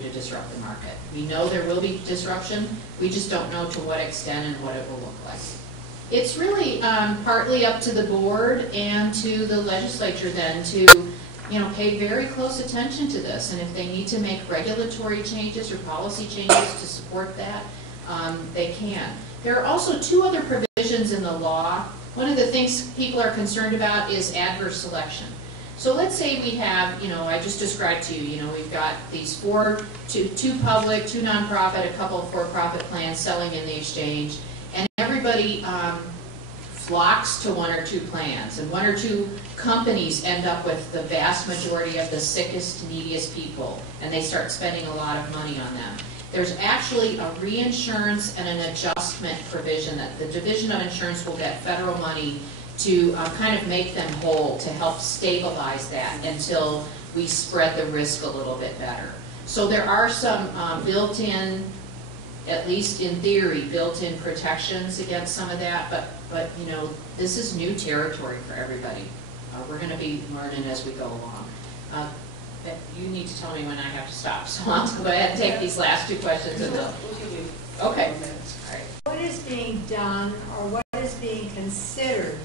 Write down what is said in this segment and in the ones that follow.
to disrupt the market. We know there will be disruption. We just don't know to what extent and what it will look like. It's really partly up to the board and to the legislature then to, pay very close attention to this. And if they need to make regulatory changes or policy changes to support that, they can. There are also two other provisions in the law. One of the things people are concerned about is adverse selection. So let's say we have, I just described to you, we've got these two public, two nonprofit, a couple of for-profit plans selling in the exchange, and everybody flocks to one or two plans, and one or two companies end up with the vast majority of the sickest, neediest people, and they start spending a lot of money on them. There's actually a reinsurance and an adjustment provision that the Division of Insurance will get federal money to kind of make them whole, to help stabilize that until we spread the risk a little bit better. So there are some built-in, at least in theory, built-in protections against some of that, but this is new territory for everybody. We're going to be learning as we go along. You need to tell me when I have to stop, so I'll go ahead and take these last two questions. And okay. All right. What is being done or what is being considered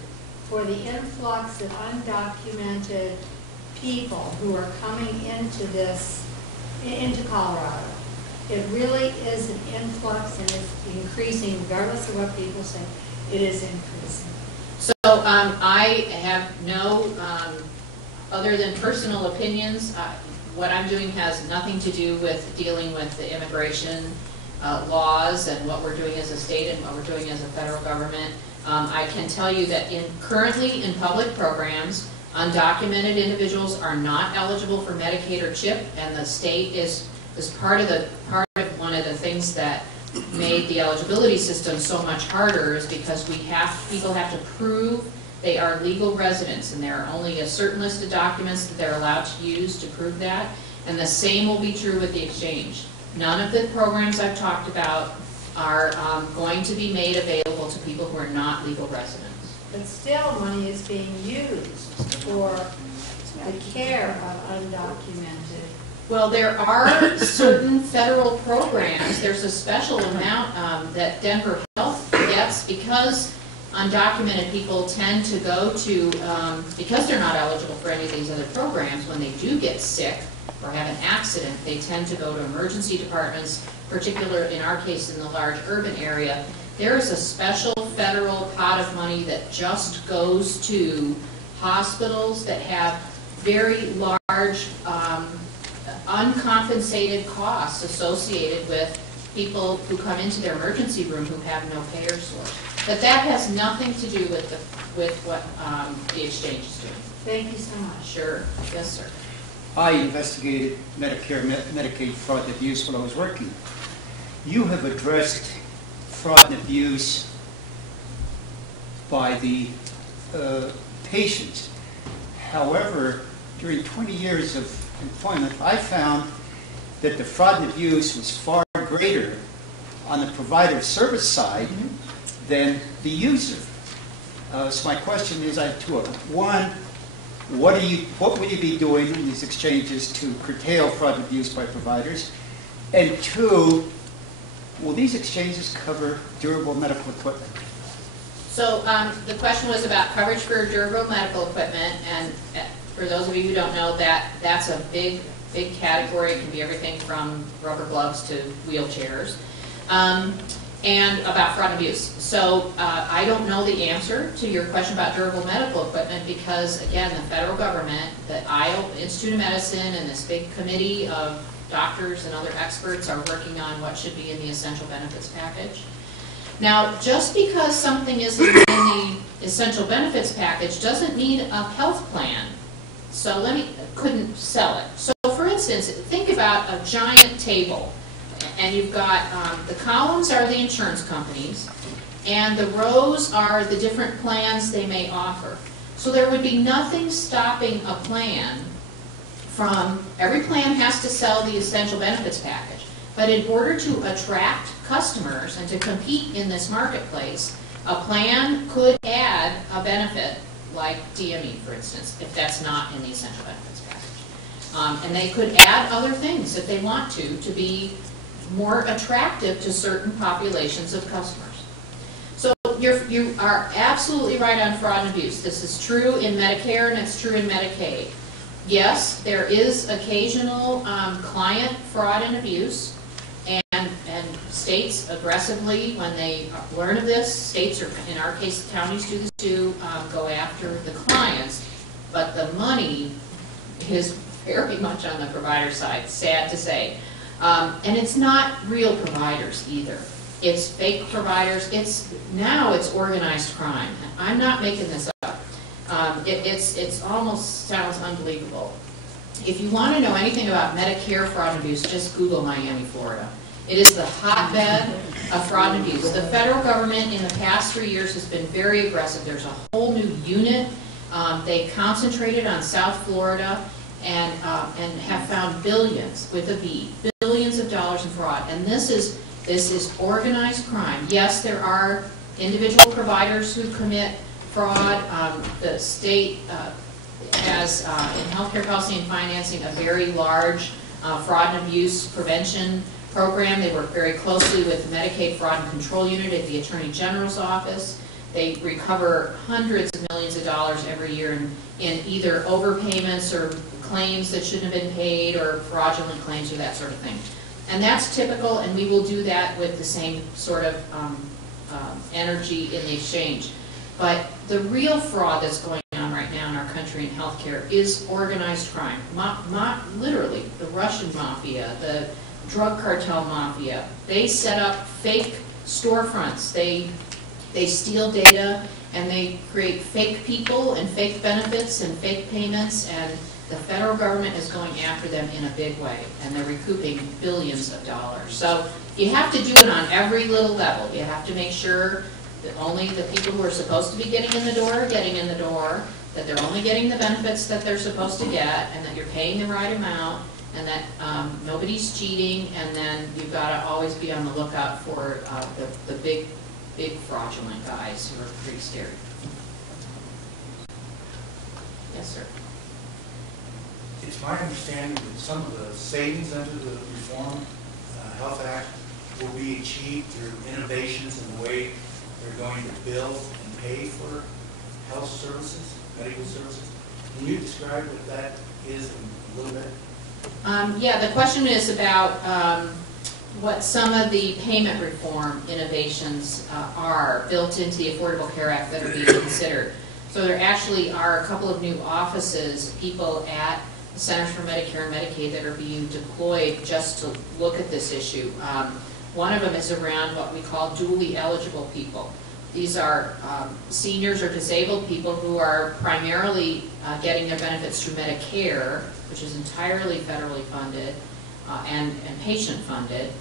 for the influx of undocumented people who are coming into Colorado? It really is an influx, and it's increasing regardless of what people say. It is increasing. So I have no other than personal opinions. What I'm doing has nothing to do with dealing with the immigration laws and what we're doing as a state and what we're doing as a federal government. I can tell you that currently in public programs, undocumented individuals are not eligible for Medicaid or CHIP, and the state is part of one of the things that made the eligibility system so much harder is because people have to prove they are legal residents, and there are only a certain list of documents that they're allowed to use to prove that, and the same will be true with the exchange. None of the programs I've talked about are going to be made available to people who are not legal residents. But still money is being used for the care of undocumented. Well, there are certain federal programs. There's a special amount that Denver Health gets because undocumented people tend to go to, because they're not eligible for any of these other programs, when they do get sick or have an accident, they tend to go to emergency departments, particularly in our case in the large urban area. There is a special federal pot of money that just goes to hospitals that have very large uncompensated costs associated with people who come into their emergency room who have no payer source. But that has nothing to do with what the exchange is doing. Thank you so much. Sure. Yes, sir. I investigated Medicare, Medicaid fraud and abuse when I was working. You have addressed fraud and abuse by the patients. However, during 20 years of employment, I found that the fraud and abuse was far greater on the provider service side than the user. So my question is, I have two of them. One, what will you be doing in these exchanges to curtail fraud and abuse by providers? And two, will these exchanges cover durable medical equipment? So the question was about coverage for durable medical equipment, and for those of you who don't know, that's a big category. It can be everything from rubber gloves to wheelchairs. And about fraud and abuse. So I don't know the answer to your question about durable medical equipment because, again, the federal government, the Iowa Institute of Medicine, and this big committee of doctors and other experts are working on what should be in the essential benefits package. Now, just because something isn't in the essential benefits package doesn't mean a health plan. So couldn't sell it. So for instance, think about a giant table. And you've got, the columns are the insurance companies, and the rows are the different plans they may offer. So there would be nothing stopping a plan from, every plan has to sell the essential benefits package. But in order to attract customers and to compete in this marketplace, a plan could add a benefit like DME, for instance, if that's not in the essential benefits package. And they could add other things if they want to be more attractive to certain populations of customers. So you are absolutely right on fraud and abuse. This is true in Medicare and it's true in Medicaid. Yes, there is occasional client fraud and abuse, and states aggressively, when they learn of this, states, or in our case counties do this too, go after the clients, but the money is very much on the provider side, sad to say. And it's not real providers either. It's fake providers. Now it's organized crime. I'm not making this up. It's almost sounds unbelievable. If you want to know anything about Medicare fraud and abuse, just Google Miami, Florida. It is the hotbed of fraud and abuse. The federal government in the past 3 years has been very aggressive. There's a whole new unit. They concentrated on South Florida and have found billions, with a B, billions of dollars in fraud. And this is organized crime. Yes, there are individual providers who commit fraud. The state has, in healthcare policy and financing, a very large fraud and abuse prevention program. They work very closely with the Medicaid Fraud and Control Unit at the Attorney General's office. They recover hundreds of millions of dollars every year in either overpayments or claims that shouldn't have been paid, or fraudulent claims, or that sort of thing. And that's typical, and we will do that with the same sort of energy in the exchange. But the real fraud that's going on right now in our country in healthcare is organized crime. Literally, the Russian mafia, the drug cartel mafia. They set up fake storefronts. They steal data, and they create fake people and fake benefits and fake payments, and the federal government is going after them in a big way, and they're recouping billions of dollars. So you have to do it on every little level. You have to make sure that only the people who are supposed to be getting in the door are getting in the door, that they're only getting the benefits that they're supposed to get, and that you're paying the right amount, and that nobody's cheating, and then you've got to always be on the lookout for the big fraudulent guys who are pretty scary. Yes, sir. It's my understanding that some of the savings under the Reform Health Act will be achieved through innovations in the way they're going to bill and pay for health services, medical services. Can you describe what that is in a little bit? Yeah, the question is about what some of the payment reform innovations are built into the Affordable Care Act that are being considered. So there actually are a couple of new offices, people at the Centers for Medicare and Medicaid, that are being deployed just to look at this issue. One of them is around what we call dually eligible people. These are seniors or disabled people who are primarily getting their benefits through Medicare, which is entirely federally funded and patient funded,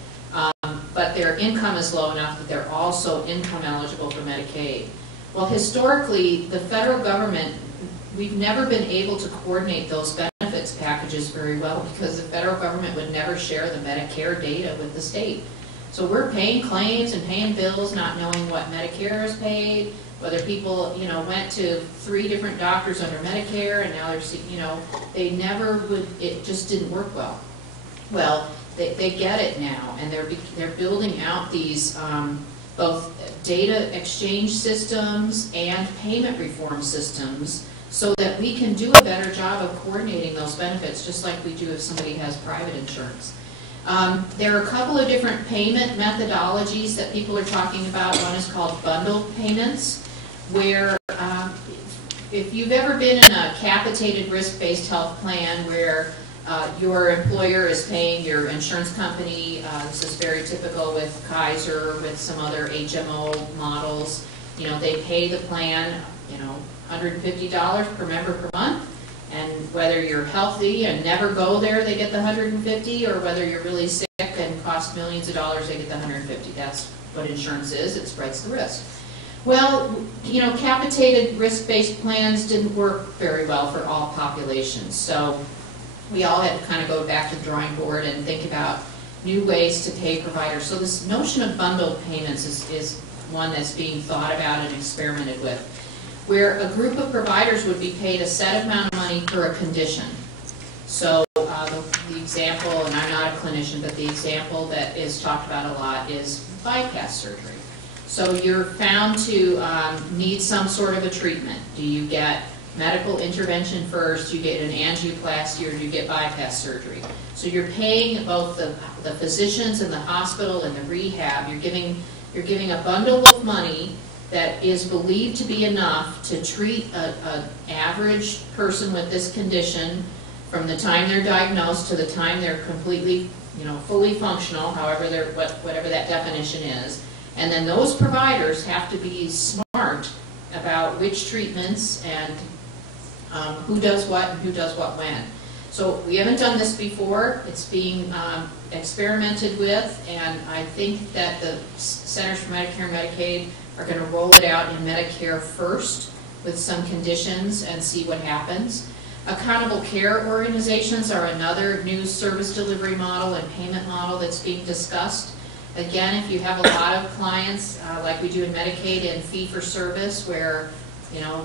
but their income is low enough that they're also income eligible for Medicaid. Well, historically, the federal government, we've never been able to coordinate those benefits packages very well because the federal government would never share the Medicare data with the state. So we're paying claims and paying bills not knowing what Medicare is paid, whether people, went to 3 different doctors under Medicare and now they're, they never would, it just didn't work well. Well, they get it now, and they're building out these both data exchange systems and payment reform systems so that we can do a better job of coordinating those benefits, just like we do if somebody has private insurance. There are a couple of different payment methodologies that people are talking about. One is called bundled payments, where if you've ever been in a capitated risk-based health plan where your employer is paying your insurance company, this is very typical with Kaiser, with some other HMO models, they pay the plan, $150 per member per month. And whether you're healthy and never go there, they get the $150, or whether you're really sick and cost millions of dollars, they get the $150. That's what insurance is. It spreads the risk. Well, capitated risk-based plans didn't work very well for all populations. So we all had to kind of go back to the drawing board and think about new ways to pay providers. So this notion of bundled payments is one that's being thought about and experimented with, where a group of providers would be paid a set amount of money per a condition. So the example, and I'm not a clinician, but the example that is talked about a lot is bypass surgery. So you're found to need some sort of a treatment. Do you get medical intervention first, you get an angioplasty, or do you get bypass surgery? So you're paying both the physicians and the hospital and the rehab. You're giving a bundle of money that is believed to be enough to treat an average person with this condition from the time they're diagnosed to the time they're completely, fully functional, whatever that definition is. And then those providers have to be smart about which treatments and who does what and who does what when. So we haven't done this before. It's being experimented with, and I think that the Centers for Medicare and Medicaid are going to roll it out in Medicare first with some conditions and see what happens. Accountable care organizations are another new service delivery model and payment model that's being discussed. Again, if you have a lot of clients, like we do in Medicaid and fee-for-service, where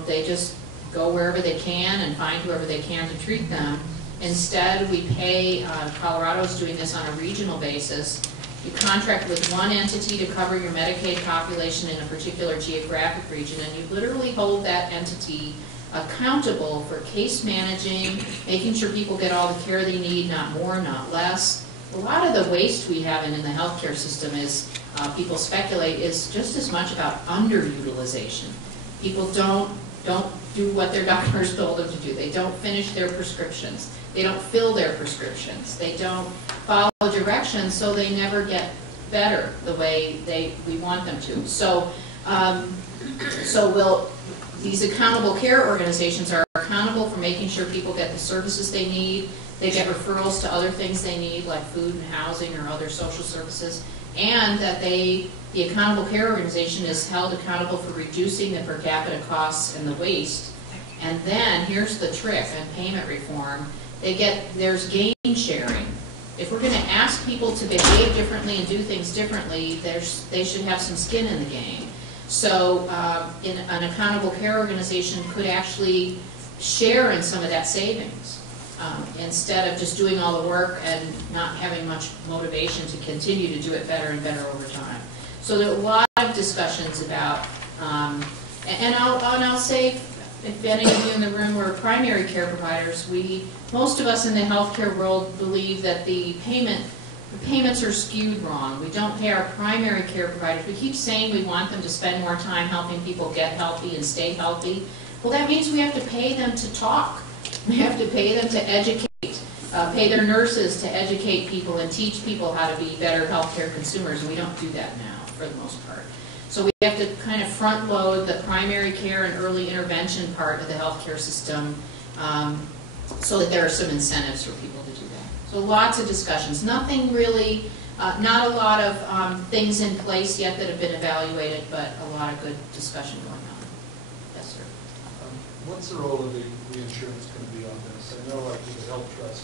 they just go wherever they can and find whoever they can to treat them. Instead, we pay, Colorado's doing this on a regional basis. You contract with one entity to cover your Medicaid population in a particular geographic region, and you literally hold that entity accountable for case managing, making sure people get all the care they need, not more, not less. A lot of the waste we have in the healthcare system is, people speculate, is just as much about underutilization. People don't do what their doctors told them to do. They don't finish their prescriptions. They don't fill their prescriptions. They don't follow directions, so they never get better the way we want them to. So, these accountable care organizations are accountable for making sure people get the services they need. They get referrals to other things they need, like food and housing or other social services, and that the accountable care organization is held accountable for reducing the per capita costs and the waste. And then, here's the trick on payment reform, there's gain sharing. If we're going to ask people to behave differently and do things differently, they should have some skin in the game. So an accountable care organization could actually share in some of that savings instead of just doing all the work and not having much motivation to continue to do it better and better over time. So there are a lot of discussions about, and I'll say, if any of you in the room were primary care providers, most of us in the healthcare world believe that the payments are skewed wrong. We don't pay our primary care providers. We keep saying we want them to spend more time helping people get healthy and stay healthy. Well, that means we have to pay them to talk. We have to pay them to educate, pay their nurses to educate people and teach people how to be better healthcare consumers, and we don't do that now for the most part. So we have to kind of front load the primary care and early intervention part of the healthcare system so that there are some incentives for people to do that. So lots of discussions. Nothing really, not a lot of things in place yet that have been evaluated, but a lot of good discussion going on. Yes, sir. What's the role of the reinsurance going to be on this? I know, like with the health trust,